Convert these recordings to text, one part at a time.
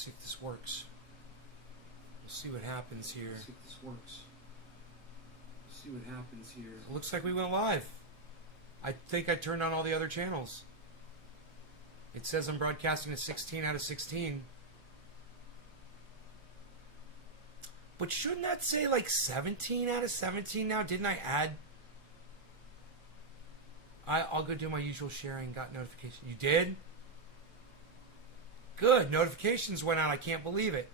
see if this works. We'll see what happens here. See if this works. See what happens here. It looks like we went live. I think I turned on all the other channels. It says I'm broadcasting to 16 out of 16. But shouldn't that say like 17 out of 17 now? Didn't I add? I'll go do my usual sharing. Got notification. You did? Good. Notifications went out. I can't believe it.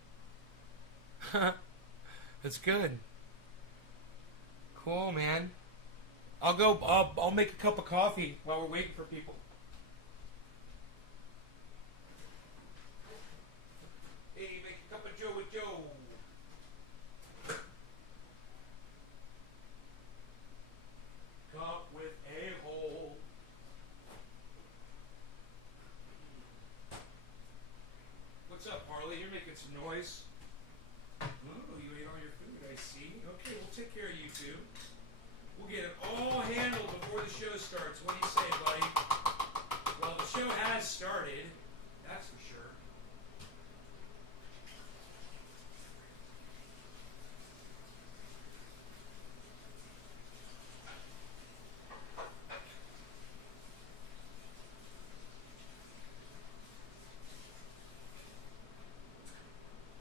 That's good. Cool, man. I'll make a cup of coffee while we're waiting for people. Hey, make a cup of Joe with Joe. Cup with a hole. What's up, Harley? You're making some noise. Oh, you ate all your food, I see. Okay, we'll take care of you two. We'll get it all handled before the show starts. What do you say, buddy? Well, the show has started. That's for sure.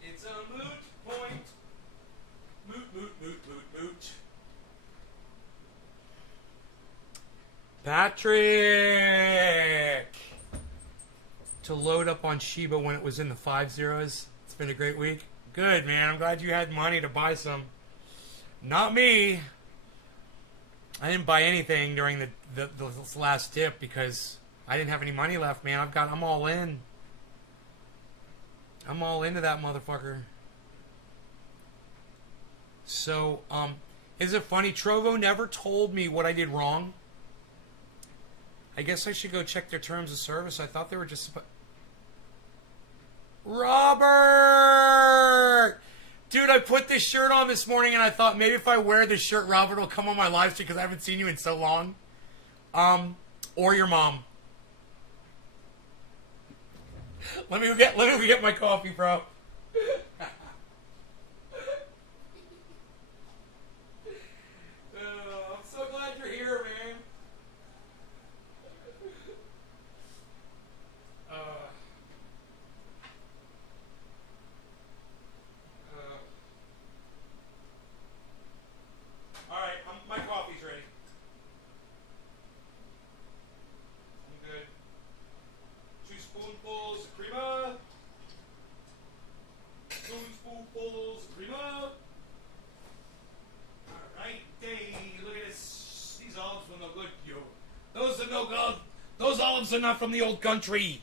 It's a moot point. Moot, moot, moot, moot, moot. Patrick! To load up on Shiba when it was in the 5 zeros. It's been a great week. Good, man. I'm glad you had money to buy some. Not me. I didn't buy anything during the last dip because I didn't have any money left, man. I'm all in. I'm all into that motherfucker. So, is it funny? Trovo never told me what I did wrong. I guess I should go check their terms of service. I thought they were just... Robert! Dude, I put this shirt on this morning and I thought maybe if I wear this shirt, Robert will come on my live stream because I haven't seen you in so long. Or your mom. Let me get my coffee, bro. I'm so glad you're here, man. All right, my coffee's ready. I'm good. 2 spoonfuls of crema. 2 spoonfuls of crema. All right, hey, look at this. These olives were no good, yo. Those are no good. Those olives are not from the old country.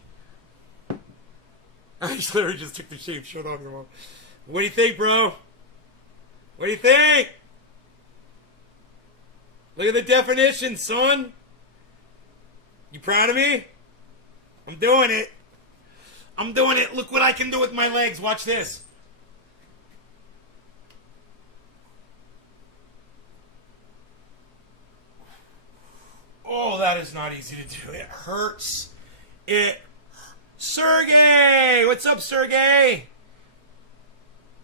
I literally just took the shaved shirt off your mom. What do you think, bro? What do you think? Look at the definition, son. You proud of me? I'm doing it. I'm doing it. Look what I can do with my legs. Watch this. Oh, that is not easy to do. It hurts. Sergey! What's up, Sergey?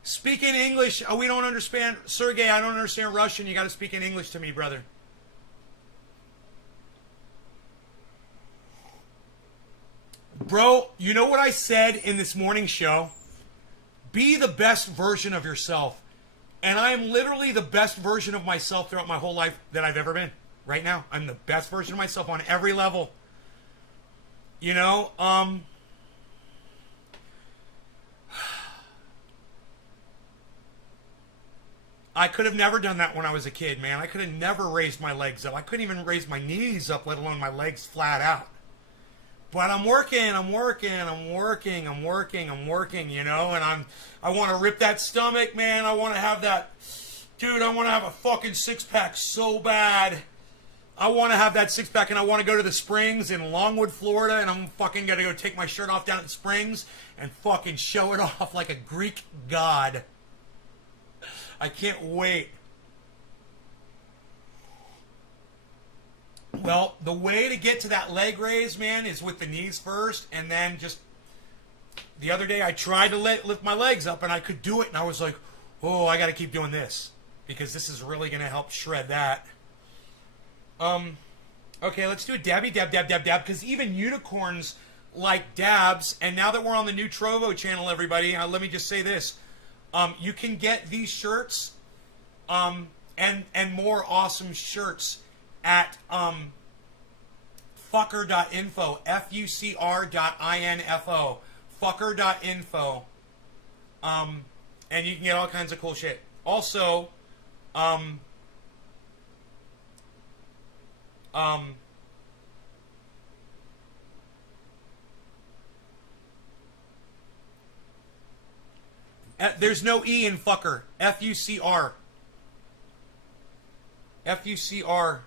Speak in English. Oh, we don't understand. Sergey, I don't understand Russian. You got to speak in English to me, brother. Bro, you know what I said in this morning show? Be the best version of yourself. And I am literally the best version of myself throughout my whole life that I've ever been. Right now. I'm the best version of myself on every level. You know, I could have never done that when I was a kid, man. I could have never raised my legs up. I couldn't even raise my knees up, let alone my legs flat out. But I'm working, you know, and I want to rip that stomach, man. I want to have that, dude, I want to have a fucking six-pack so bad. I want to have that six-pack, and I want to go to the Springs in Longwood, Florida, and I'm fucking going to go take my shirt off down at the Springs and fucking show it off like a Greek god. I can't wait. Well, the way to get to that leg raise, man, is with the knees first, and then just the other day I tried to lift my legs up and I could do it, and I was like, oh, I got to keep doing this because this is really going to help shred that. Okay, let's do a dabby dab dab dab dab, because even unicorns like dabs. And now that we're on the new Trovo channel, everybody, let me just say this. You can get these shirts and more awesome shirts at fucker.info, fucr.info, fucker.info. And you can get all kinds of cool shit. Also, there's no E in fucker. F-U-C-R. F-U-C-R.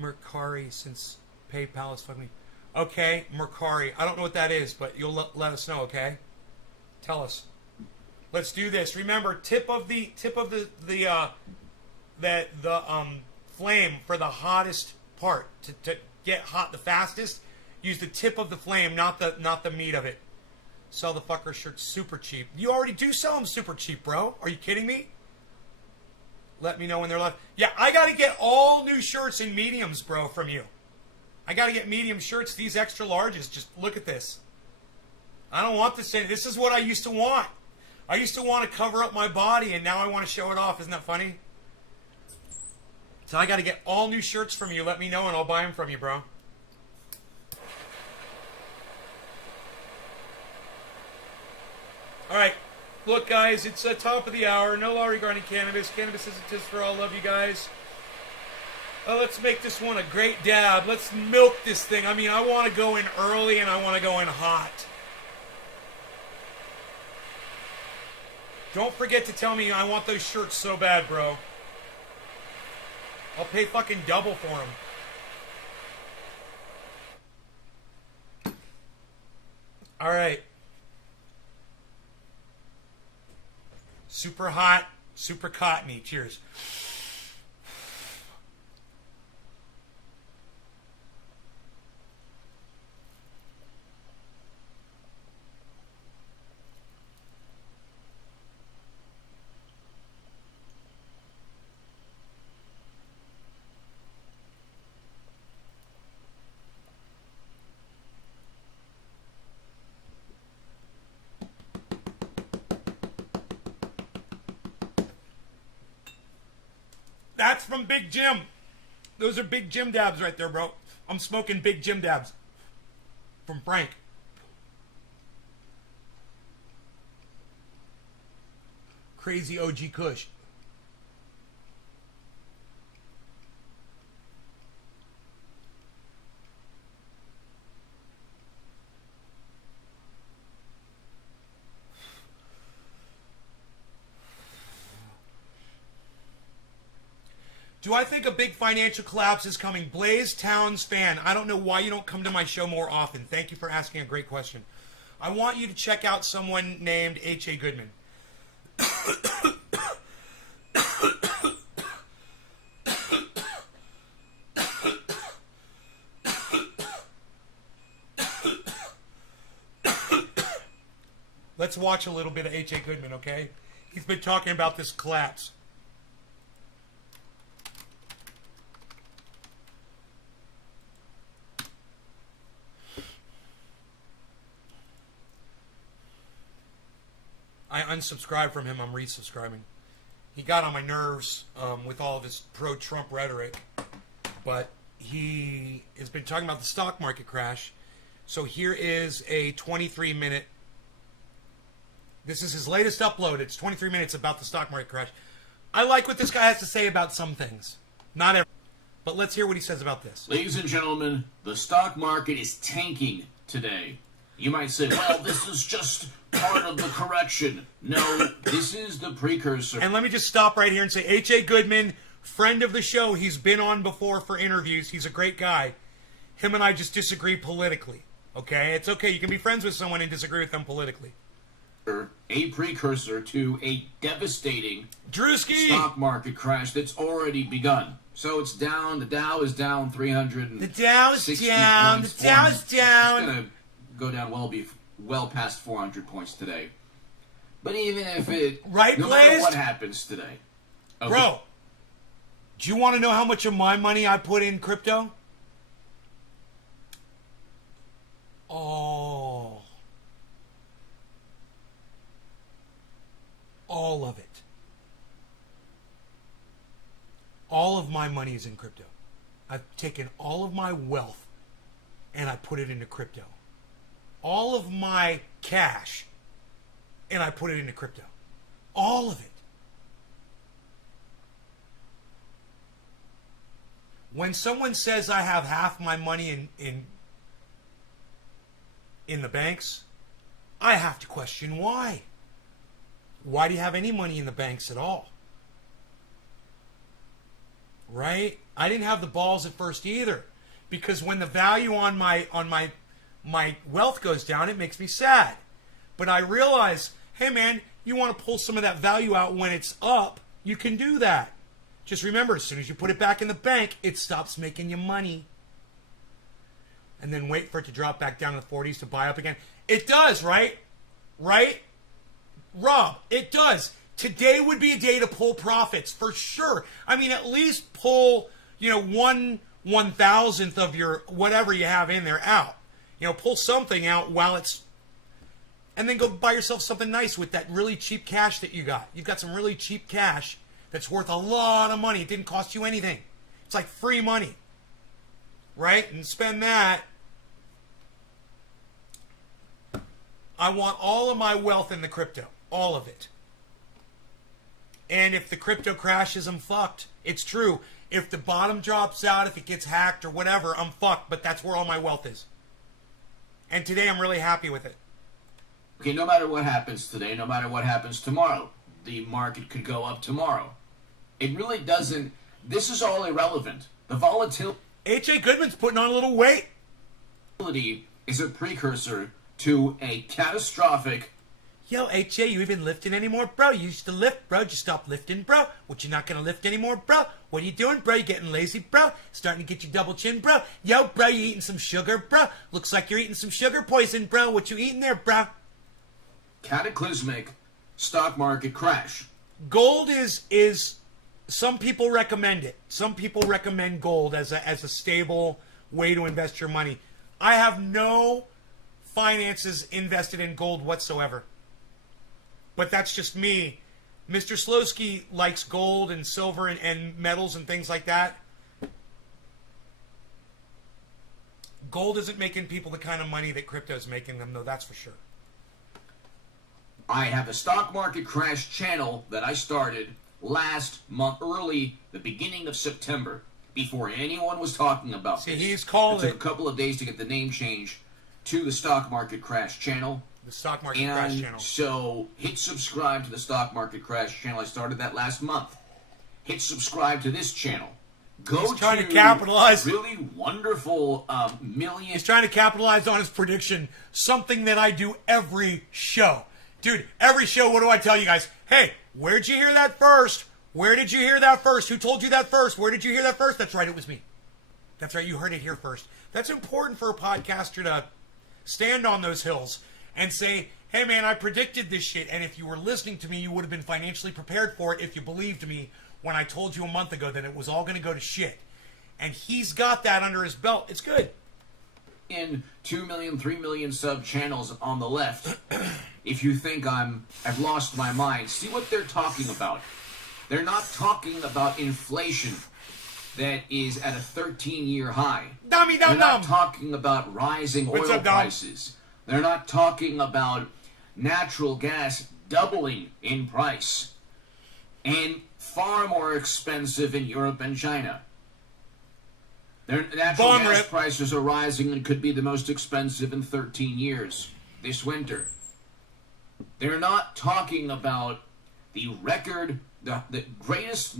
Mercari, since PayPal is fucking... Okay, Mercari. I don't know what that is, but you'll let us know, okay? Tell us. Let's do this. Remember, tip of the flame for the hottest part to get hot the fastest. Use the tip of the flame, not the meat of it. Sell the fucker shirts super cheap. You already do sell them super cheap, bro. Are you kidding me? Let me know when they're live. Yeah, I got to get all new shirts in mediums, bro, from you. I got to get medium shirts. These extra larges, just look at this. I don't want this. This is what I used to want. I used to want to cover up my body, and now I want to show it off. Isn't that funny? So I got to get all new shirts from you. Let me know, and I'll buy them from you, bro. All right. Look, guys, it's top of the hour. No law regarding cannabis. Cannabis isn't just for all. Love you guys. Let's make this one a great dab. Let's milk this thing. I mean, I want to go in early and I want to go in hot. Don't forget to tell me I want those shirts so bad, bro. I'll pay fucking double for them. All right. Super hot, super cottony. Cheers. That's from Big Jim. Those are Big Jim dabs right there, bro. I'm smoking Big Jim dabs. From Frank. Crazy OG Kush. Do I think a big financial collapse is coming? Blaze Towns fan. I don't know why you don't come to my show more often. Thank you for asking a great question. I want you to check out someone named H.A. Goodman. Let's watch a little bit of H.A. Goodman, okay? He's been talking about this collapse. I unsubscribed from him. I'm resubscribing. He got on my nerves with all of his pro-Trump rhetoric, but he has been talking about the stock market crash. So here is a 23-minute. This is his latest upload. It's 23 minutes about the stock market crash. I like what this guy has to say about some things. Not every, but let's hear what he says about this. Ladies and gentlemen, the stock market is tanking today. You might say, well, this is just part of the correction. No, this is the precursor. And let me just stop right here and say, H.A. Goodman, friend of the show. He's been on before for interviews. He's a great guy. Him and I just disagree politically. Okay? It's okay. You can be friends with someone and disagree with them politically. a precursor to a devastating Drewski! stock market crash that's already begun. So it's down. The Dow is down 300. The Dow is down. The Dow is down. It's gonna go down well past 400 points today. But even if it, Right, no matter Blaze? what happens today, okay, Bro, do you want to know how much of my money I put in crypto? Oh. All of it. All of my money is in crypto. I've taken all of my wealth and I put it into crypto. All of my cash and I put it into crypto. All of it. When someone says I have half my money in the banks, I have to question why. Why do you have any money in the banks at all? Right? I didn't have the balls at first either, because when the value on my wealth goes down, it makes me sad. But I realize, hey man, you want to pull some of that value out when it's up, you can do that. Just remember, as soon as you put it back in the bank, it stops making you money. And then wait for it to drop back down to the 40s to buy up again. It does, right? Right? Rob, it does. Today would be a day to pull profits, for sure. I mean, at least pull, 1/1000th of your whatever you have in there out. Pull something out while it's... And then go buy yourself something nice with that really cheap cash that you got. You've got some really cheap cash that's worth a lot of money. It didn't cost you anything. It's like free money. Right? And spend that. I want all of my wealth in the crypto. All of it. And if the crypto crashes, I'm fucked. It's true. If the bottom drops out, if it gets hacked or whatever, I'm fucked. But that's where all my wealth is. And today I'm really happy with it. Okay, no matter what happens today, no matter what happens tomorrow, the market could go up tomorrow. It really doesn't. This is all irrelevant. The volatility H.A. Goodman's putting on a little weight. is a precursor to a catastrophic... Yo, H.A., you even lifting anymore, bro? You used to lift, bro. Did you stop lifting, bro? What, you not going to lift anymore, bro? What are you doing, bro? You getting lazy, bro? Starting to get your double chin, bro? Yo, bro, you eating some sugar, bro? Looks like you're eating some sugar poison, bro. What you eating there, bro? cataclysmic stock market crash. Gold is some people recommend it. Some people recommend gold as a stable way to invest your money. I have no finances invested in gold whatsoever. But that's just me. Mr. Slowski likes gold and silver and metals and things like that. Gold isn't making people the kind of money that crypto's making them, though, that's for sure. I have a stock market crash channel that I started last month, the beginning of September, before anyone was talking about See, this. he's called It took it a couple of days to get the name change to the stock market crash channel. the stock market crash And channel. so hit subscribe to the stock market crash channel. I started that last month. Hit subscribe to this channel. Go He's trying to capitalize. Really wonderful million. He's trying to capitalize on his prediction, something that I do every show. Dude, every show, what do I tell you guys? Hey, where'd you hear that first? Where did you hear that first? Who told you that first? Where did you hear that first? That's right, it was me. That's right, you heard it here first. That's important for a podcaster to stand on those hills and say, hey man, I predicted this shit, and if you were listening to me, you would have been financially prepared for it if you believed me when I told you a month ago that it was all going to go to shit. And he's got that under his belt. It's good. In 2 million, 3 million sub channels on the left. If you think I've lost my mind, see what they're talking about. They're not talking about inflation that is at a 13-year high. Dummy They're dum not dum. talking about rising What's oil up, Dom? prices. They're not talking about natural gas doubling in price and far more expensive in Europe and China. Their natural Bomb gas rip. prices are rising and could be the most expensive in 13 years this winter. They're not talking about the record, the greatest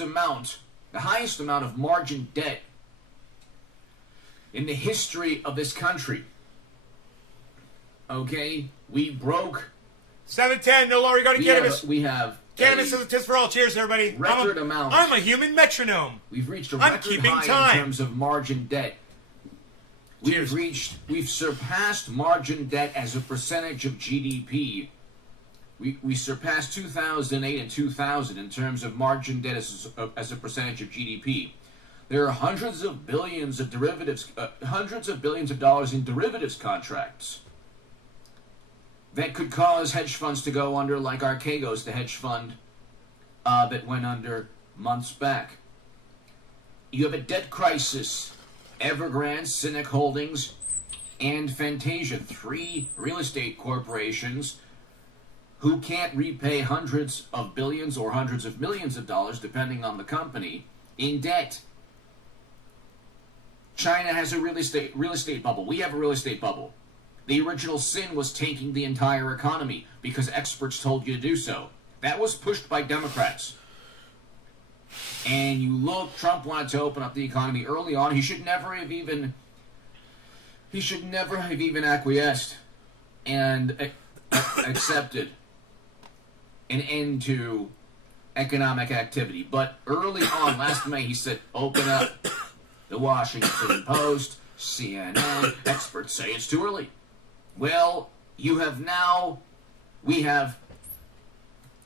amount, the highest amount of margin debt in the history of this country. Okay, we broke 7:10. No longer regarding cannabis. We have Cannabis is a tis for all. Cheers, everybody. Record amount. I'm a human metronome. We've reached a I'm record keeping high time. in terms of margin debt. Cheers. We've surpassed margin debt as a percentage of GDP. We surpassed 2008 and 2000 in terms of margin debt as a percentage of GDP. There are hundreds of billions of dollars in derivatives contracts that could cause hedge funds to go under, like Archegos, the hedge fund that went under months back. You have a debt crisis. Evergrande, Cynic Holdings, and Fantasia, 3 real estate corporations who can't repay hundreds of billions or hundreds of millions of dollars, depending on the company, in debt. China has a real estate bubble. We have a real estate bubble. The original sin was tanking the entire economy because experts told you to do so. That was pushed by Democrats. And you look, Trump wanted to open up the economy early on. He should never have even acquiesced and accepted an end to economic activity. But early on, last May, he said, open up. The Washington Post, CNN, experts say it's too early. Well, we have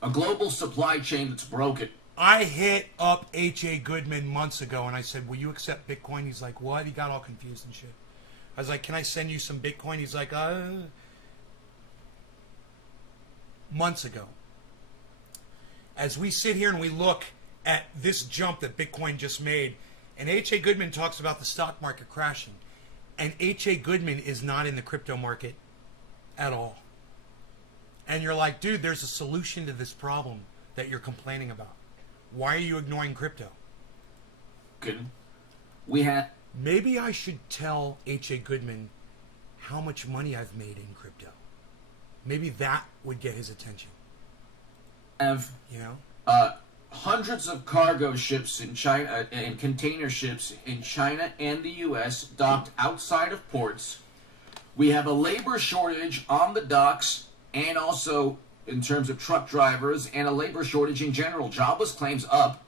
a global supply chain that's broken. I hit up H.A. Goodman months ago and I said, will you accept Bitcoin? He's like, what? He got all confused and shit. I was like, can I send you some Bitcoin? He's like, months ago. As we sit here and we look at this jump that Bitcoin just made, and H.A. Goodman talks about the stock market crashing, and H.A. Goodman is not in the crypto market at all. And you're like, dude, there's a solution to this problem that you're complaining about. Why are you ignoring crypto? Good. Maybe I should tell H.A. Goodman how much money I've made in crypto. Maybe that would get his attention. Hundreds of cargo ships in China and container ships in China and the U.S. docked outside of ports. We have a labor shortage on the docks and also in terms of truck drivers, and a labor shortage in general. Jobless claims up.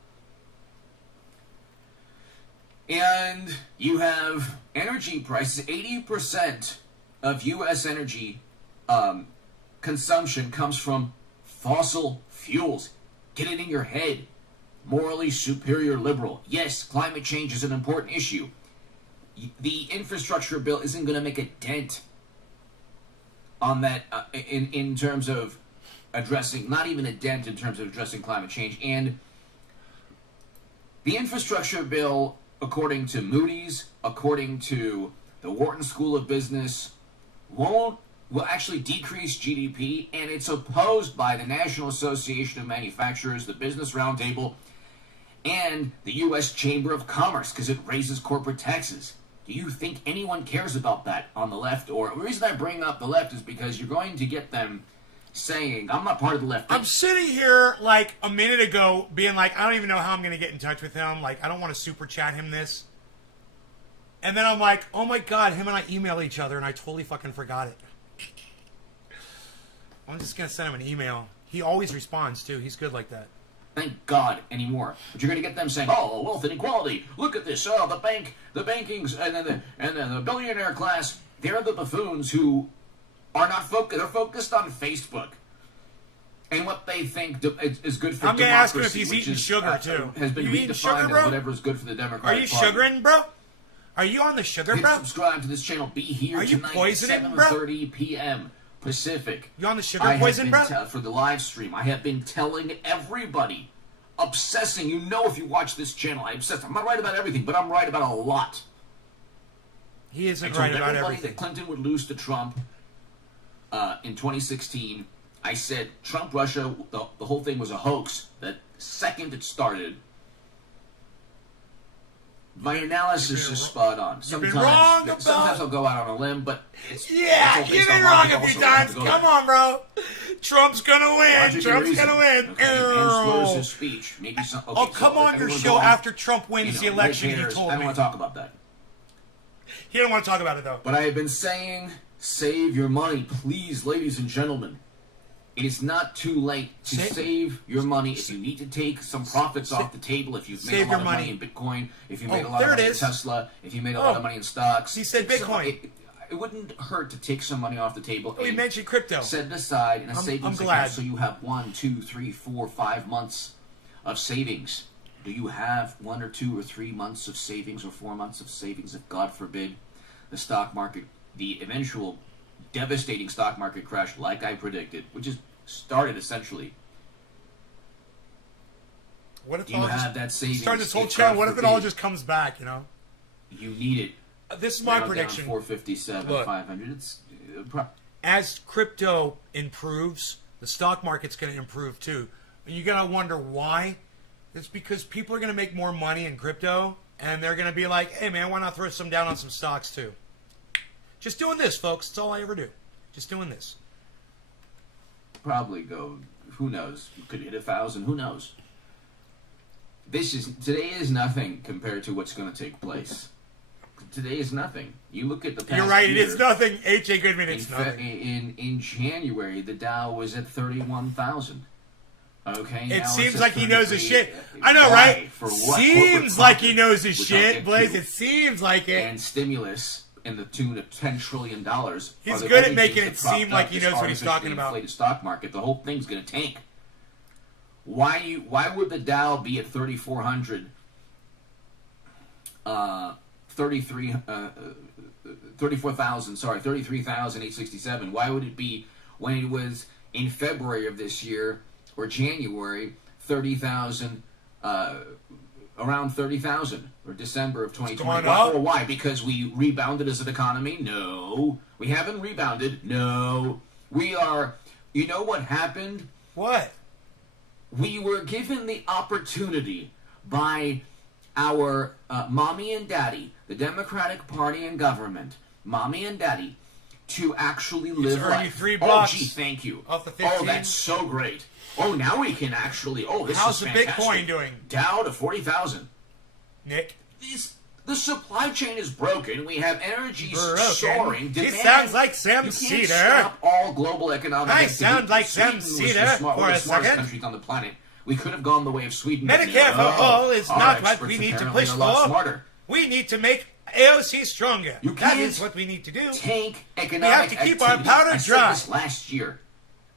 And you have energy prices. 80% of U.S. energy consumption comes from fossil fuels. Get it in your head. Morally superior liberal. Yes, climate change is an important issue. The infrastructure bill isn't going to make a dent on that in terms of addressing, not even a dent in terms of addressing climate change. And the infrastructure bill, according to Moody's, according to the Wharton School of Business, will actually decrease GDP, and it's opposed by the National Association of Manufacturers, the Business Roundtable, and the U.S. Chamber of Commerce, because it raises corporate taxes. Do you think anyone cares about that on the left? Or the reason I bring up the left is because you're going to get them saying, I'm not part of the left. I'm sitting here like a minute ago being like, I don't even know how I'm going to get in touch with him. Like, I don't want to super chat him this. And then I'm like, oh my God, him and I email each other and I totally fucking forgot it. I'm just going to send him an email. He always responds too. He's good like that. Thank God anymore. But you're going to get them saying, oh, wealth inequality. Look at this. Oh, the bankings, and then the billionaire class. They're the buffoons who are not focused. They're focused on Facebook and what they think is good for democracy. I'm going to ask him if he's eating sugar too. Has been redefined as whatever is good for the Democratic Party. Are you sugaring, bro? Are you on the sugar, bro? Subscribe to this channel. Be here Are you tonight poisoning, at bro? 7:30 p.m. Pacific. You on the sugar poison, bro? For the live stream, I have been telling everybody, obsessing. You know, if you watch this channel, I obsess. I'm not right about everything, but I'm right about a lot. He isn't right about everything. That Clinton would lose to Trump in 2016. I said Trump, Russia, the whole thing was a hoax. The second it started, my analysis is spot on. Sometimes I'll go out on a limb, but you've been wrong a few times. Come on, bro. Trump's gonna win. Trump's gonna win. Okay, his speech. Maybe some, okay, I'll come on your show after Trump wins the election. He told me. I don't want to talk about that. He don't want to talk about it though. But I have been saying, save your money, please, ladies and gentlemen. It is not too late to Save- save your money if you need to take some profits off the table. If you've made a Save lot your of money. money in Bitcoin, if you made a Oh, lot there of it money in is. Tesla, if you made a lot Oh, of money in stocks, he said take some- Bitcoin. It wouldn't hurt to take some money off the table. We and mentioned crypto. set it aside in a I'm savings glad. account so you have 1, 2, 3, 4, 5 months of savings. Do you have 1 or 2 or 3 months of savings or 4 months of savings if, God forbid, the stock market, the eventual devastating stock market crash like I predicted, which is started essentially. What if Do you all have just that savings? start this whole if, channel? God What if it all forbid, just comes back? You know, you need it? this is my Now prediction. Down 457, Look. 500. It's As crypto improves, the stock market's going to improve too. And you got to wonder why. It's because people are going to make more money in crypto, and they're going to be like, "Hey, man, why not throw some down on some stocks too?" Just doing this, folks. That's all I ever do. Just doing this. probably go. Who knows? You could hit 1,000. Who knows? Today is nothing compared to what's going to take place. Today is nothing. You look at the past You're right. It year, is nothing. H.A. Goodman, it's nothing. In January, the Dow was at 31,000. Okay. now It it's seems at like he knows his 33. shit. I know, Why? right? For what? Seems Corporate like he profit, knows his which I'll shit, get Blaze. to. It seems like it. And stimulus in the tune of $10 trillion. He's are the good at only making things it that propped seem like up he this knows what he's talking artificially about. inflated stock market. The whole thing's going to tank. Why would the Dow be at 3,400? 34,000. Sorry, 33,867. Why would it be when it was in February of this year or January 30,000? Around 30,000 or December of 2020. going up? Or why? Because we rebounded as an economy? No. We haven't rebounded? No. We are. You know what happened? What? We were given the opportunity by our mommy and daddy, the Democratic Party and government, mommy and daddy, to actually live earning life. $3 Oh, gee, thank you. off the Oh, 15. that's so great. Oh, now we can actually. Oh, this How's is the fantastic. Bitcoin doing? Dow to 40,000. Nick? The supply chain is broken. We have energy Broken. soaring. He Demand, sounds like Sam you Cedar. can't stop all global economic I activity. sound like Sam Sweden was Cedar one for of a the smartest second. countries on the planet. We could have gone the way of Sweden. but Medicare no. for all is Our not what experts we need to apparently push are a lot for. smarter. We need to make AOC stronger. You That can't is what we need to do. Tank economic We have to keep our activity. powder I dry. said this last year.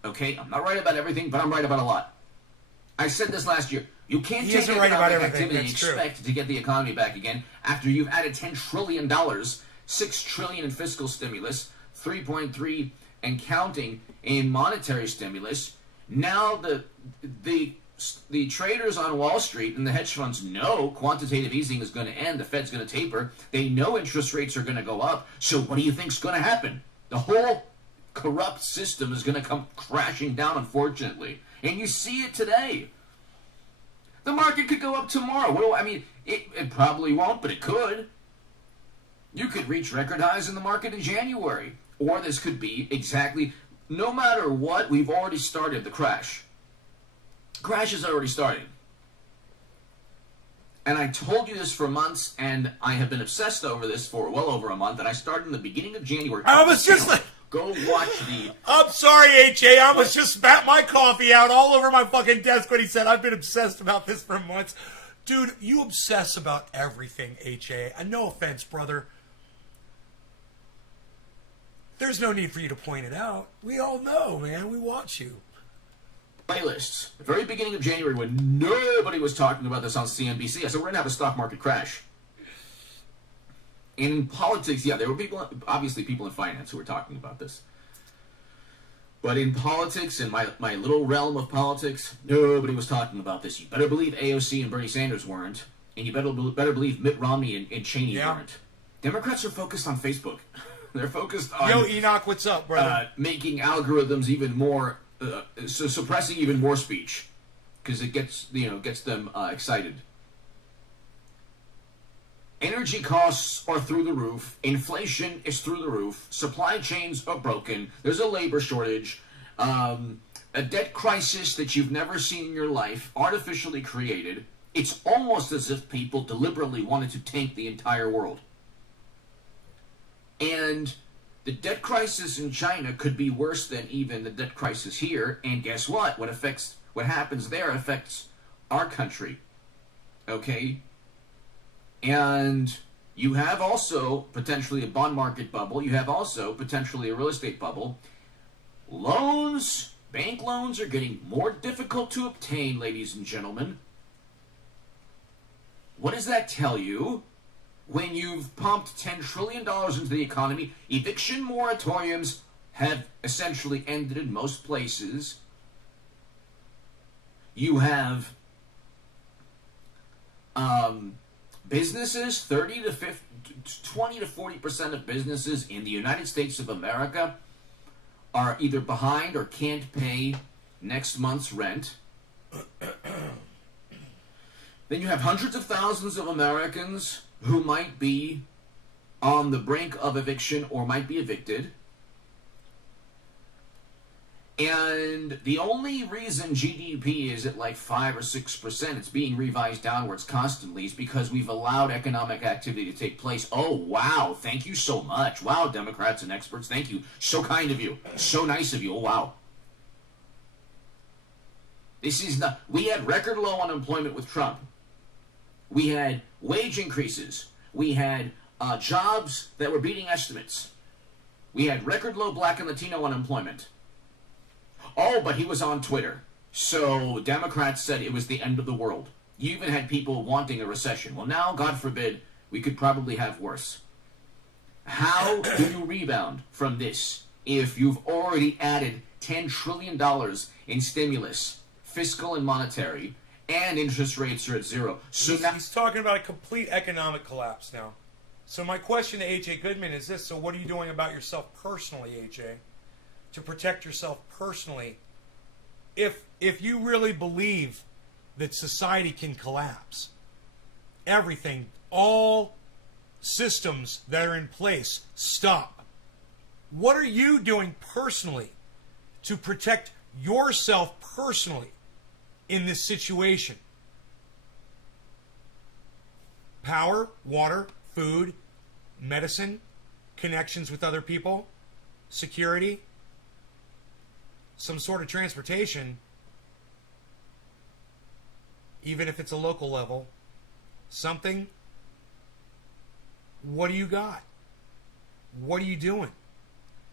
Okay, I'm not right about everything, but I'm right about a lot. I said this last year. You can't He take isn't right about economic everything, activity and that's true. expect to get the economy back again after you've added $10 trillion, $6 trillion in fiscal stimulus, 3.3 and counting in monetary stimulus. Now the traders on Wall Street and the hedge funds know quantitative easing is going to end. The Fed's going to taper. They know interest rates are going to go up. So what do you think's going to happen? The whole corrupt system is going to come crashing down, unfortunately. And you see it today. The market could go up tomorrow. It probably won't, but it could. You could reach record highs in the market in January. Or this could be exactly, no matter what, we've already started the crash. Crash is already starting. And I told you this for months, and I have been obsessed over this for well over a month, and I started in the beginning of January. I was just like... Go watch the... I'm sorry, H.A. I was just spat my coffee out all over my fucking desk when he said, I've been obsessed about this for months. Dude, you obsess about everything, H.A. No offense, brother. There's no need for you to point it out. We all know, man. We watch you. Playlists. The very beginning of January, when nobody was talking about this on CNBC, I said, we're going to have a stock market crash. And in politics, yeah, there were people, obviously people in finance who were talking about this. But in politics, in my little realm of politics, nobody was talking about this. You better believe AOC and Bernie Sanders weren't. And you better believe Mitt Romney and Cheney weren't. Democrats are focused on Facebook. They're focused on... Yo, Enoch, what's up, brother? Making algorithms even more... so suppressing even more speech. Because it gets them excited. Energy costs are through the roof. Inflation is through the roof. Supply chains are broken. There's a labor shortage. A debt crisis that you've never seen in your life, artificially created. It's almost as if people deliberately wanted to tank the entire world. And The debt crisis in China could be worse than even the debt crisis here, and guess what? What happens there affects our country. Okay? And you have also potentially a bond market bubble. You have also potentially a real estate bubble. Loans, bank loans are getting more difficult to obtain, ladies and gentlemen. What does that tell you? When you've pumped $10 trillion into the economy, eviction moratoriums have essentially ended in most places. You have businesses, 20 to 40% of businesses in the United States of America are either behind or can't pay next month's rent. Then you have hundreds of thousands of Americans who might be on the brink of eviction or might be evicted. And the only reason GDP is at like 5 or 6%, it's being revised downwards constantly, is because we've allowed economic activity to take place. Oh, wow, thank you so much. Wow, Democrats and experts, thank you. So kind of you. So nice of you. Oh, wow. We had record low unemployment with Trump. We had wage increases. We had jobs that were beating estimates. We had record low black and Latino unemployment. Oh, but he was on Twitter. So Democrats said it was the end of the world. You even had people wanting a recession. Well, now, God forbid, we could probably have worse. How do you rebound from this if you've already added $10 trillion in stimulus, fiscal and monetary, and interest rates are at zero? So now He's talking about a complete economic collapse now. So my question to A.J. Goodman is this. So what are you doing about yourself personally, A.J., to protect yourself personally? If you really believe that society can collapse, everything, all systems that are in place stop, what are you doing personally to protect yourself personally in this situation? Power, water, food, medicine, connections with other people, security, some sort of transportation, even if it's a local level, something. What do you got? What are you doing?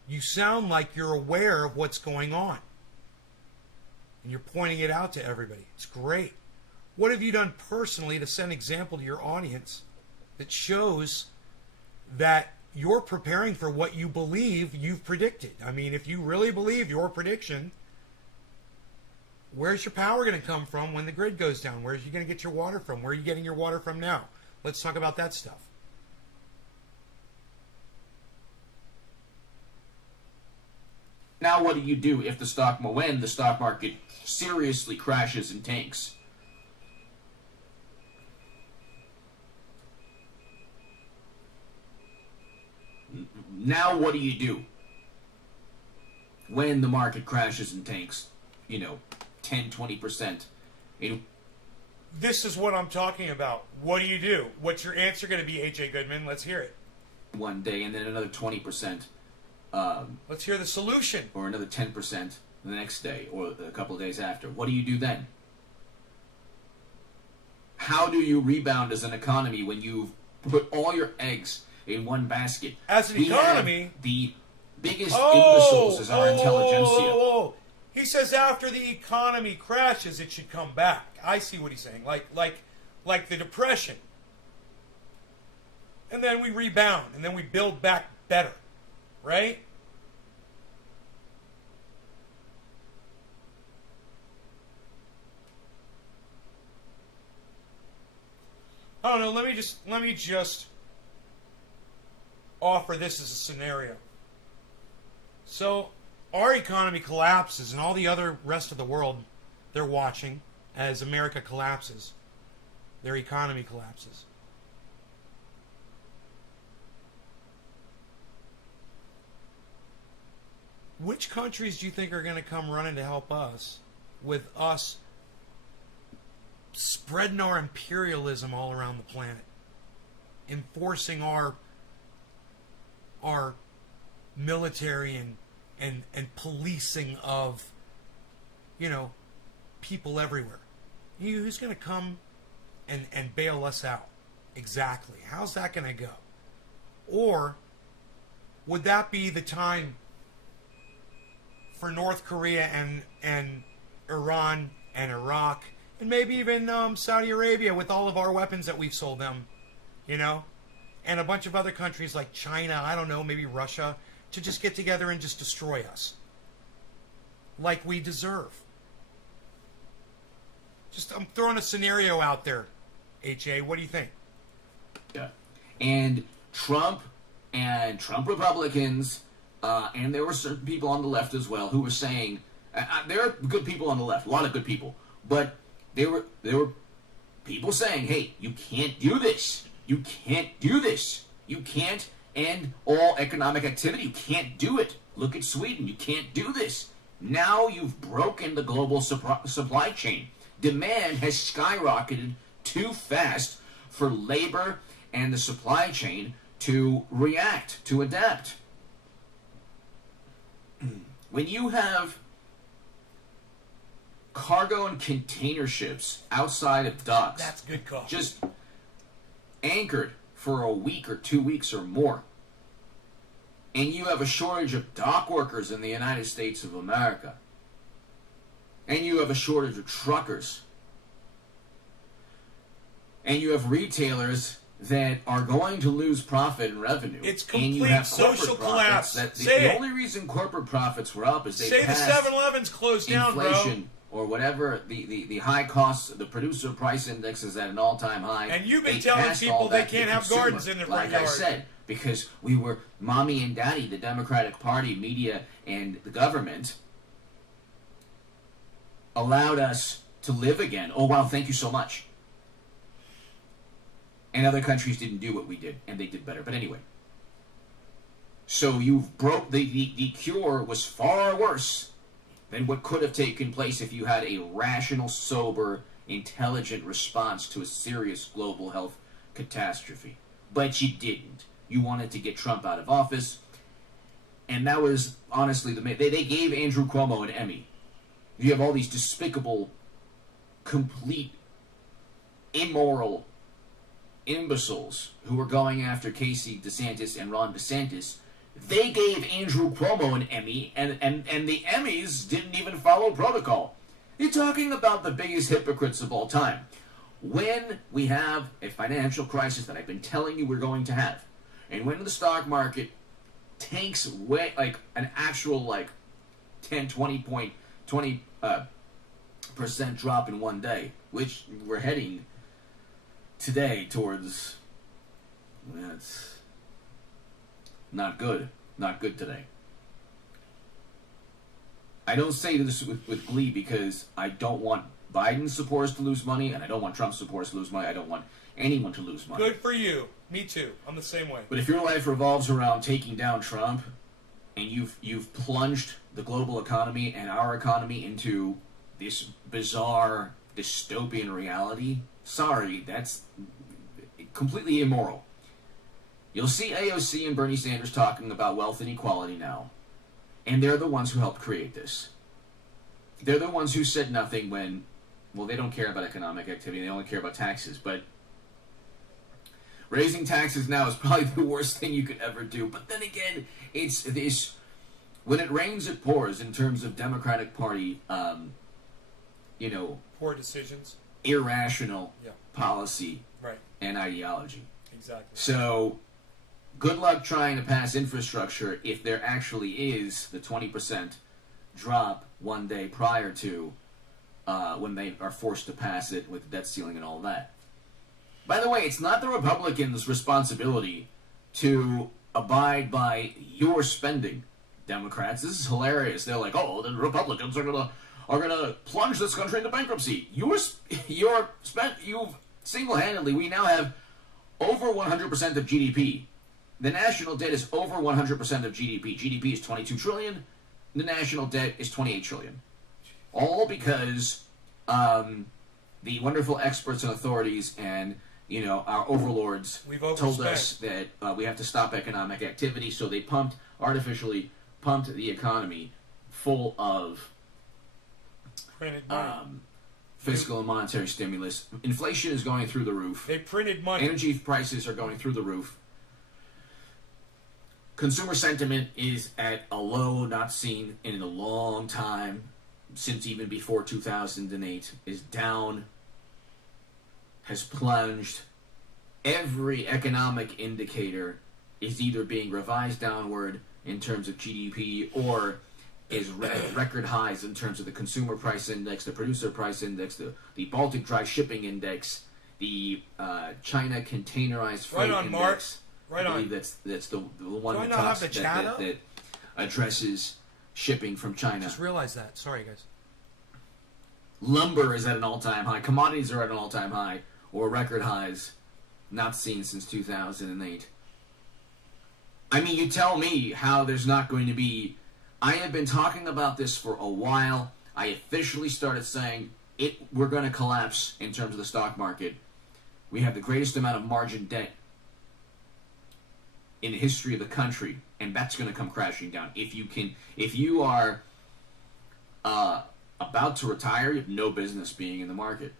You sound like you're aware of what's going on, and you're pointing it out to everybody. It's great. What have you done personally to set an example to your audience that shows that you're preparing for what you believe you've predicted? I mean, if you really believe your prediction, where's your power going to come from when the grid goes down? Where's you going to get your water from? Where are you getting your water from now? Let's talk about that stuff. Now what do you do if the stock market seriously crashes and tanks? Now what do you do when the market crashes and tanks, 10, 20%? This is what I'm talking about. What do you do? What's your answer going to be, A.J. Goodman? Let's hear it. One day, and then another 20%. Let's hear the solution. Or another 10% the next day, or a couple of days after. What do you do then? How do you rebound as an economy when you've put all your eggs in one basket? As an economy? The biggest imbeciles is our intelligentsia. He says after the economy crashes, it should come back. I see what he's saying. Like the Depression. And then we rebound, and then we build back better. Right? I don't know, let me just offer this as a scenario. So our economy collapses, and all the other rest of the world, they're watching as America collapses. Their economy collapses. Which countries do you think are going to come running to help us with us spreading our imperialism all around the planet, enforcing our military and policing of, people everywhere. Who's going to come and bail us out? Exactly. How's that going to go? Or would that be the time for North Korea and Iran and Iraq and maybe even Saudi Arabia with all of our weapons that we've sold them, and a bunch of other countries like China, I don't know, maybe Russia, to just get together and just destroy us like we deserve? I'm throwing a scenario out there, HA. What do you think? Yeah. And Trump Republicans, and there were certain people on the left as well who were saying, there are good people on the left, a lot of good people, but there were people saying, hey, you can't do this. You can't do this. You can't end all economic activity. You can't do it. Look at Sweden. You can't do this. Now you've broken the global supply chain. Demand has skyrocketed too fast for labor and the supply chain to react, to adapt. When you have cargo and container ships outside of docks, That's good call. just anchored for a week or 2 weeks or more, and you have a shortage of dock workers in the United States of America, and you have a shortage of truckers, and you have retailers that are going to lose profit and revenue. It's and you complete have social corporate collapse. profits Say the it. only reason corporate profits were up is they Say the passed 7-Eleven's closed down, bro. inflation or whatever, the high costs, the producer price index is at an all-time high. And you've been They telling passed people all they that to can't the have consumer, gardens in their front like I yard. said, because we were mommy and daddy, the Democratic Party, media, and the government allowed us to live again. Oh wow, thank you so much. And other countries didn't do what we did, and they did better. But anyway, so you've broke the cure was far worse than what could have taken place if you had a rational, sober, intelligent response to a serious global health catastrophe. But you didn't. You wanted to get Trump out of office, and that was honestly they gave Andrew Cuomo an Emmy. You have all these despicable, complete, immoral imbeciles who were going after Casey DeSantis and Ron DeSantis. They gave Andrew Cuomo an Emmy, and the Emmys didn't even follow protocol. You're talking about the biggest hypocrites of all time. When we have a financial crisis that I've been telling you we're going to have, and when the stock market tanks way, like an actual 10, 20% drop in one day, which we're heading today towards, that's not good. Not good today. I don't say this with glee because I don't want Biden's supporters to lose money, and I don't want Trump's supporters to lose money. I don't want anyone to lose money. Good for you. Me too. I'm the same way. But if your life revolves around taking down Trump, and you've plunged the global economy and our economy into this bizarre dystopian reality, sorry, that's completely immoral. You'll see AOC and Bernie Sanders talking about wealth inequality now, and they're the ones who helped create this. They're the ones who said nothing when, well, they don't care about economic activity, they only care about taxes, but raising taxes now is probably the worst thing you could ever do. But then again, it's this, when it rains, it pours in terms of Democratic Party, Poor decisions. irrational Yeah. policy Right. and ideology. Exactly. So, good luck trying to pass infrastructure if there actually is the 20% drop one day prior to when they are forced to pass it with debt ceiling and all that. By the way, it's not the Republicans' responsibility to abide by your spending, Democrats. This is hilarious. They're like, oh, the Republicans are gonna plunge this country into bankruptcy. You've single-handedly, we now have over 100% of GDP. The national debt is over 100% of GDP. GDP is 22 trillion. The national debt is 28 trillion. All because the wonderful experts and authorities and our overlords We've told overspent. us that we have to stop economic activity, so they artificially pumped the economy full of Printed money. fiscal and monetary stimulus. Inflation is going through the roof. They printed money. Energy prices are going through the roof. Consumer sentiment is at a low not seen in a long time, since even before 2008, is down, has plunged. Every economic indicator is either being revised downward in terms of GDP or is record highs in terms of the consumer price index, the producer price index, the Baltic dry shipping index, the China containerized freight Right on, index. Mark. Right I on. believe that's the one Do I that not talks have the chat up? that addresses shipping from China. Just realized that. Sorry, guys. Lumber is at an all-time high. Commodities are at an all-time high or record highs not seen since 2008. I mean, you tell me how there's not going to be... I have been talking about this for a while. I officially started saying we're going to collapse in terms of the stock market. We have the greatest amount of margin debt in the history of the country, and that's going to come crashing down. If you are about to retire, you have no business being in the market.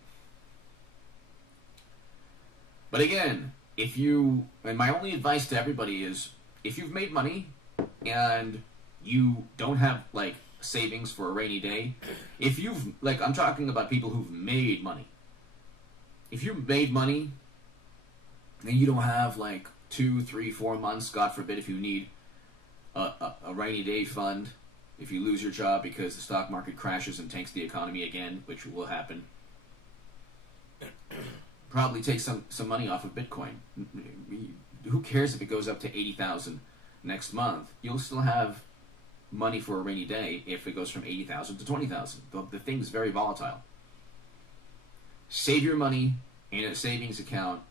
But again, and my only advice to everybody is, if you've made money and you don't have like savings for a rainy day, I'm talking about people who've made money. If you've made money and you don't have like 2, 3, 4 months, God forbid, if you need a rainy day fund, if you lose your job because the stock market crashes and tanks the economy again, which will happen, probably take some money off of Bitcoin. Who cares if it goes up to 80,000 next month? You'll still have money for a rainy day if it goes from 80,000 to 20,000. The thing's very volatile. Save your money in a savings account.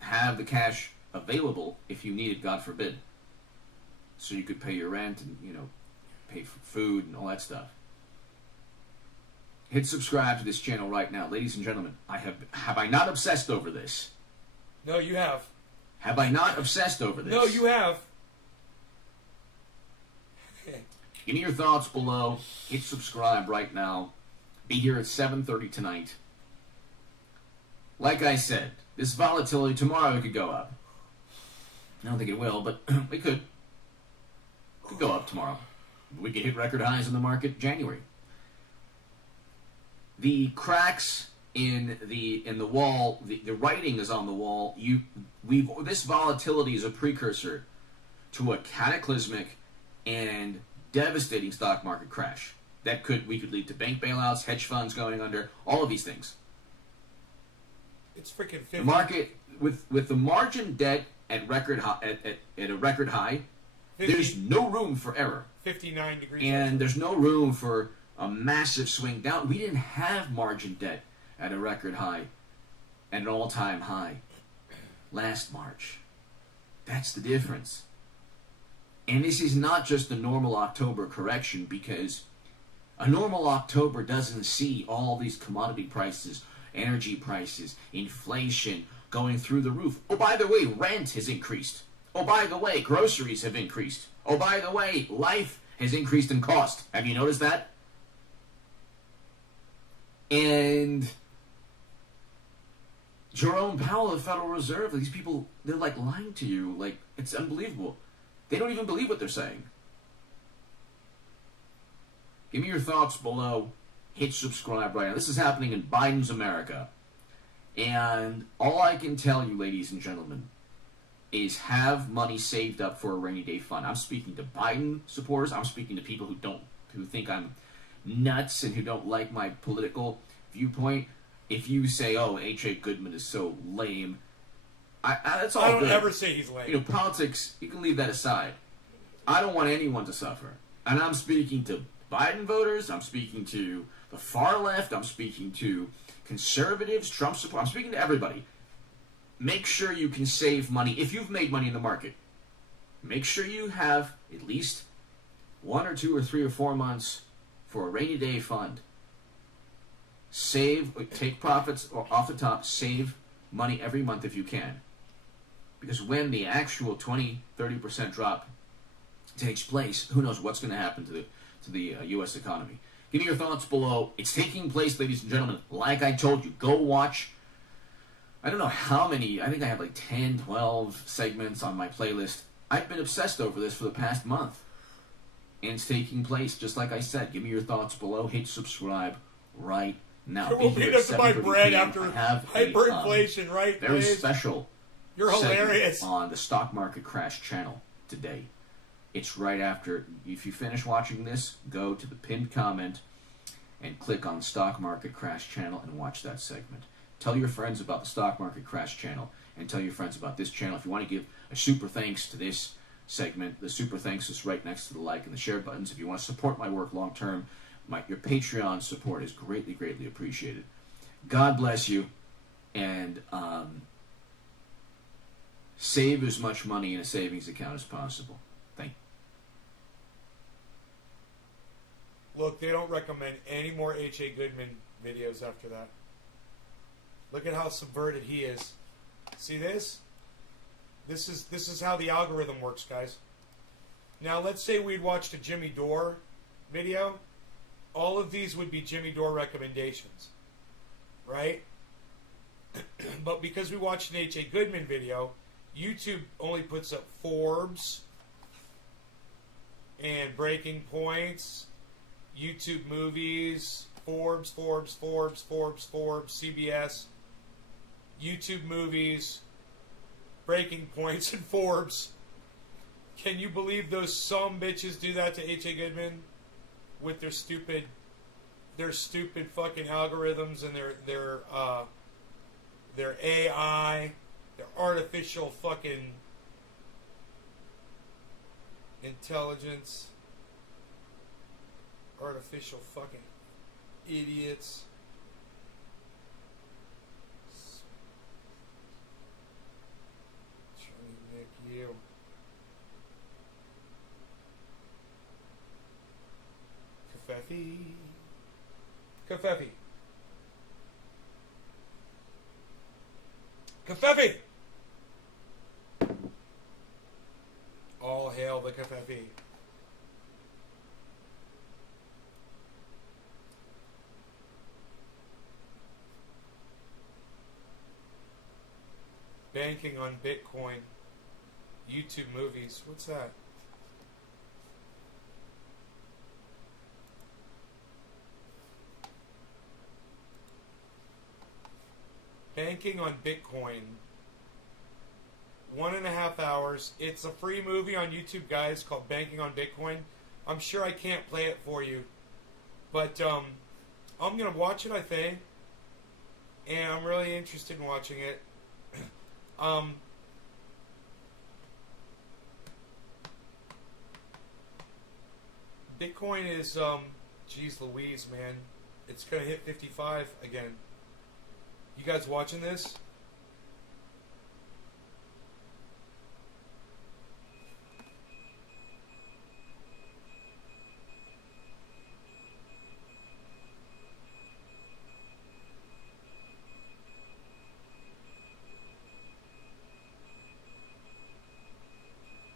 Have the cash available if you need it, God forbid, so you could pay your rent and pay for food and all that stuff. Hit subscribe to this channel right now, ladies and gentlemen. Have I not obsessed over this? No, you have. Have I not obsessed over this? No, you have. Give me your thoughts below. Hit subscribe right now. Be here at 7:30 tonight. Like I said, this volatility, tomorrow it could go up. I don't think it will, but it could. It could go up tomorrow. We could hit record highs in the market January. The cracks in the wall, the writing is on the wall. This volatility is a precursor to a cataclysmic and devastating stock market crash. We could lead to bank bailouts, hedge funds going under, all of these things. It's freaking 50. The market with the margin debt at a record high, 50, there's no room for error. 59 degrees. And there's no room for a massive swing down. We didn't have margin debt at a record high, at an all-time high, last March. That's the difference. And this is not just a normal October correction, because a normal October doesn't see all these commodity prices, energy prices, inflation going through the roof. Oh, by the way, rent has increased. Oh, by the way, groceries have increased. Oh, by the way, life has increased in cost. Have you noticed that? And Jerome Powell of the Federal Reserve, these people, they're like lying to you. Like, it's unbelievable. They don't even believe what they're saying. Give me your thoughts below. Hit subscribe right now. This is happening in Biden's America. And all I can tell you, ladies and gentlemen, is have money saved up for a rainy day fund. I'm speaking to Biden supporters. I'm speaking to people who think I'm nuts and who don't like my political viewpoint. If you say, "Oh, H.A. Goodman is so lame," that's all I don't good. ever say he's lame. Politics, you can leave that aside. I don't want anyone to suffer. And I'm speaking to Biden voters. I'm speaking to the far left. I'm speaking to conservatives, Trump support. I'm speaking to everybody. Make sure you can save money. If you've made money in the market, make sure you have at least 1 or 2 or 3 or 4 months for a rainy day fund. Save, take profits off the top, save money every month if you can. Because when the actual 20-30% drop takes place, who knows what's going to happen to the U.S. economy. Give me your thoughts below. It's taking place, ladies and gentlemen. Like I told you, go watch. I don't know how many. I think I have like 10, 12 segments on my playlist. I've been obsessed over this for the past month. And it's taking place, just like I said. Give me your thoughts below. Hit subscribe right now. We'll beat us to buy bread after I have hyperinflation, right? Very Blaze? special. You're hilarious. On the Stock Market Crash channel today. It's right after. If you finish watching this, go to the pinned comment and click on Stock Market Crash channel and watch that segment. Tell your friends about the Stock Market Crash channel and tell your friends about this channel. If you want to give a super thanks to this segment, the super thanks is right next to the like and the share buttons. If you want to support my work long term, your Patreon support is greatly, greatly appreciated. God bless you, and save as much money in a savings account as possible. Thank you. Look, they don't recommend any more H.A. Goodman videos after that. Look at how subverted he is. See this? This is how the algorithm works, guys. Now, let's say we'd watched a Jimmy Dore video. All of these would be Jimmy Dore recommendations, right? But because we watched an H.A. Goodman video, YouTube only puts up Forbes and Breaking Points, YouTube movies, Forbes, CBS, YouTube movies, Breaking Points, and Forbes. Can you believe those some bitches do that to H.A. Goodman with their stupid fucking algorithms and their AI, their artificial fucking intelligence, artificial fucking idiots. Trying to nick you. Kafefi. Kafefi! All hail the Kafefi. Banking on Bitcoin. YouTube movies. What's that? Banking on Bitcoin. 1.5 hours. It's a free movie on YouTube, guys, called Banking on Bitcoin. I'm sure I can't play it for you. But I'm going to watch it, I think. And I'm really interested in watching it. Bitcoin is, geez Louise, man. It's going to hit 55 again. You guys watching this?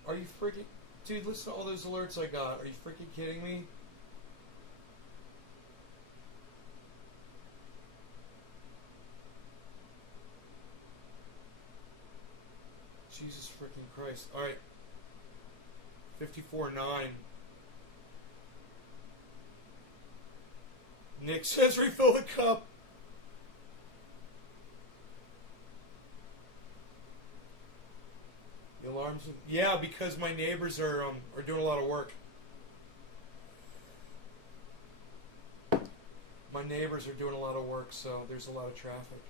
Are you freaking... Dude, listen to all those alerts I got. Are you freaking kidding me? Jesus freaking Christ. Alright. 54.9. Nick says refill the cup. The alarms... Yeah, because my neighbors are doing a lot of work. My neighbors are doing a lot of work, so there's a lot of traffic.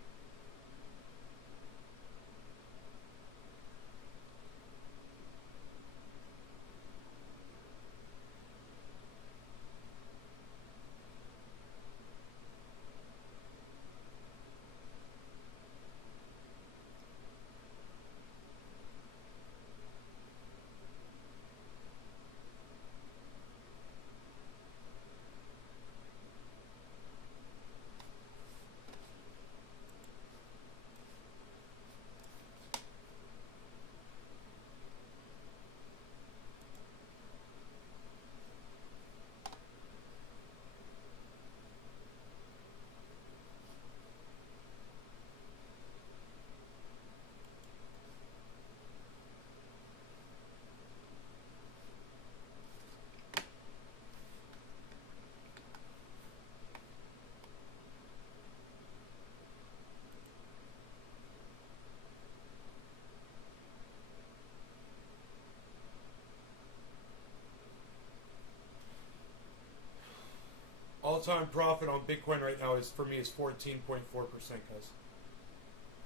all-time profit on Bitcoin right now is, for me, is 14.4%, guys.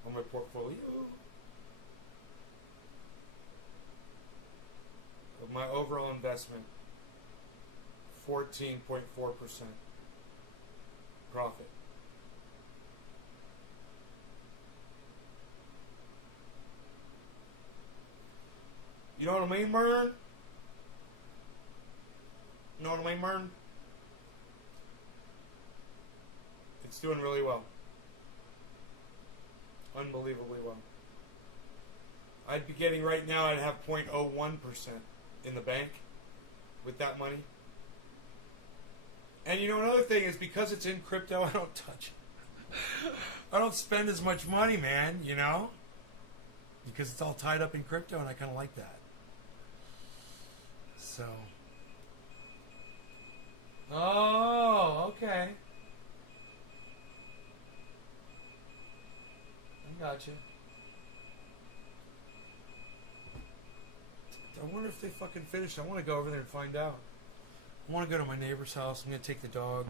On my portfolio. Of my overall investment, 14.4% profit. You know what I mean, Mern? You know what I mean, Mern? It's doing really well. Unbelievably well. I'd be getting right now, I'd have 0.01% in the bank with that money. And you know, another thing is, because it's in crypto, I don't touch it. I don't spend as much money, man, you know? Because it's all tied up in crypto, and I kind of like that. So. Oh, okay. I got you. I wonder if they fucking finished. I want to go over there and find out. I want to go to my neighbor's house. I'm going to take the dog.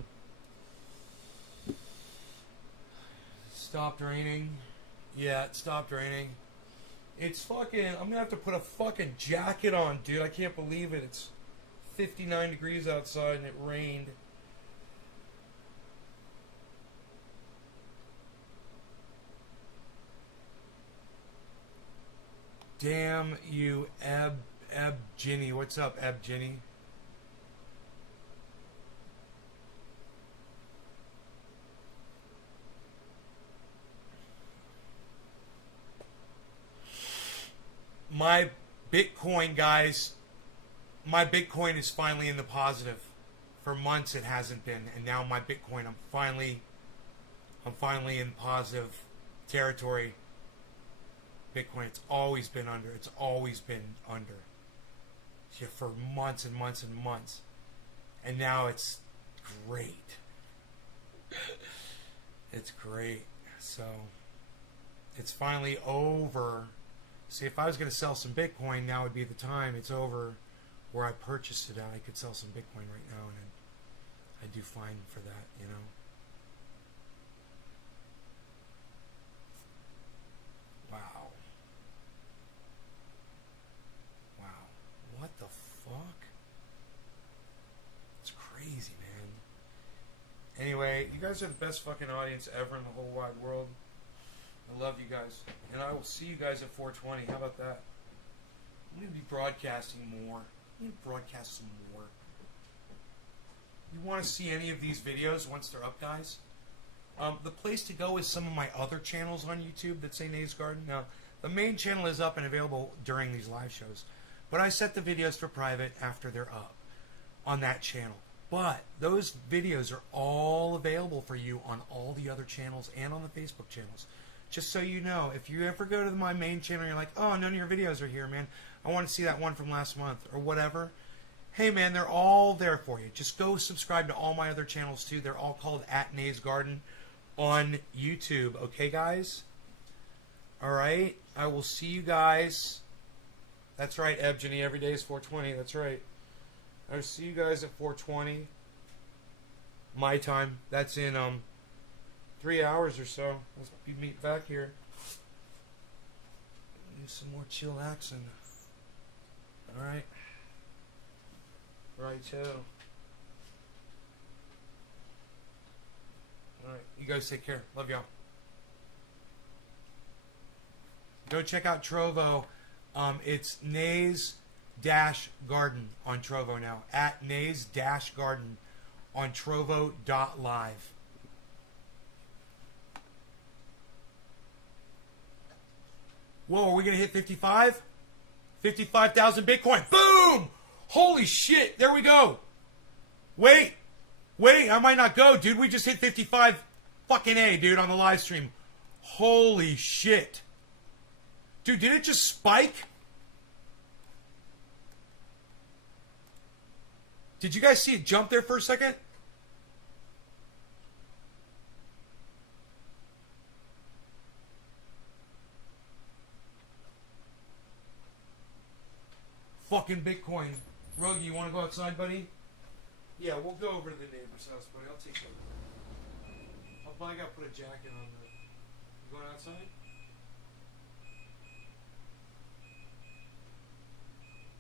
Stopped raining. Yeah, it stopped raining. It's fucking... I'm going to have to put a fucking jacket on, dude. I can't believe it. It's 59 degrees outside and it rained. Damn you, Eb Ginny. What's up, Eb Ginny? My Bitcoin, guys, my Bitcoin is finally in the positive. For months it hasn't been, and now my Bitcoin, I'm finally in positive territory. Bitcoin, it's always been under. It's always been under. Yeah, for months and months and months. And now it's great. It's great. So, it's finally over. See, if I was going to sell some Bitcoin, now would be the time. It's over where I purchased it at. I could sell some Bitcoin right now, and I do fine for that, you know. Wow. Wow. What the fuck? It's crazy, man. Anyway, you guys are the best fucking audience ever in the whole wide world. I love you guys. And I will see you guys at 420. How about that? I'm going to be broadcasting more. I'm going to broadcast some more. You want to see any of these videos once they're up, guys? The place to go is some of my other channels on YouTube that say Nays Garden. Now, the main channel is up and available during these live shows. But I set the videos for private after they're up on that channel. But those videos are all available for you on all the other channels and on the Facebook channels. Just so you know, if you ever go to my main channel and you're like, oh, none of your videos are here, man. I want to see that one from last month or whatever. Hey, man, they're all there for you. Just go subscribe to all my other channels, too. They're all called @Nays Garden on YouTube. Okay, guys? All right? I will see you guys. That's right, Ebgeny. Every day is 420. That's right. I'll see you guys at 420. My time. That's in 3 hours or so. Let's meet back here. Do some more chillaxing. All right. Righto. All right. You guys take care. Love y'all. Go check out Trovo. It's Nays-Garden on Trovo now. @Nays-Garden on Trovo.live. Whoa, are we going to hit 55? 55,000 Bitcoin. Boom! Holy shit, there we go. Wait, I might not go, dude. We just hit 55 fucking A, dude, on the live stream. Holy shit. Dude, did it just spike? Did you guys see it jump there for a second? Fucking Bitcoin. Rogi, you want to go outside, buddy? Yeah, we'll go over to the neighbor's house, buddy. I'll take care of it. I gotta put a jacket on the. You going outside?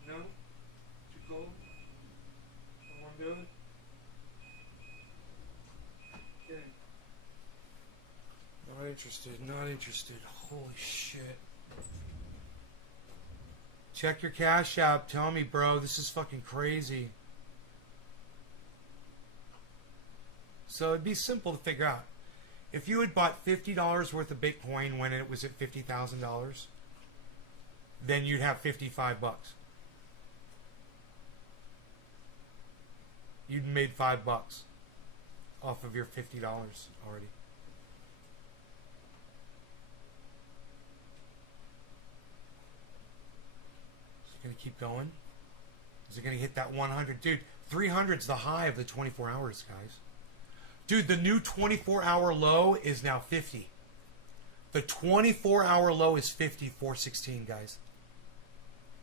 No? Too cold? Don't want to do it? Okay. Not interested. Not interested. Holy shit. Check your Cash App. Tell me, bro. This is fucking crazy. So it'd be simple to figure out. If you had bought $50 worth of Bitcoin when it was at $50,000, then you'd have 55 bucks. You'd made $5 off of your $50 already. Is it going to keep going? Is it going to hit that 100? Dude, 300's the high of the 24 hours, guys. Dude, the new 24-hour low is now 50. The 24-hour low is 50,416, guys.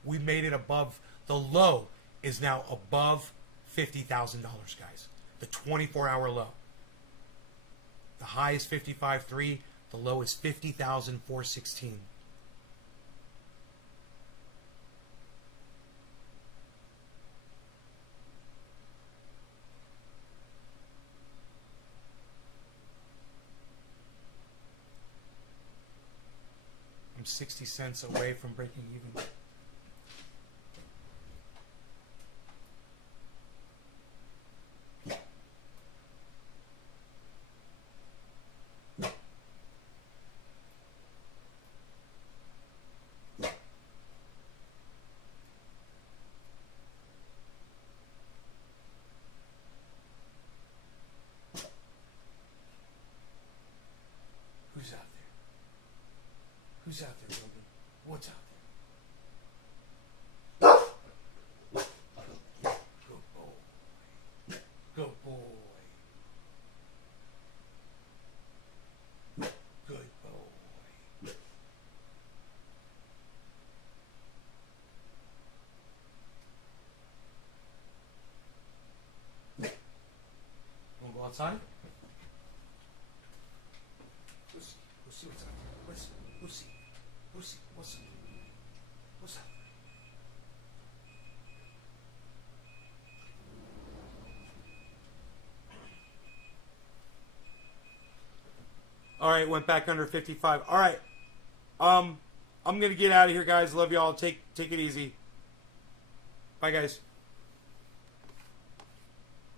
We made it above. The low is now above $50,000, guys. The 24-hour low. The high is 55.3. The low is 50,416. I'm 60 cents away from breaking even. Who's out there? Who's out there, Logan? What's out there? Good boy. Good boy. Good boy. Wanna go outside? We'll see what's out there. We'll see. We'll see. What's out there? All right, went back under 55. All right. I'm gonna get out of here, guys. Love y'all. Take it easy. Bye, guys.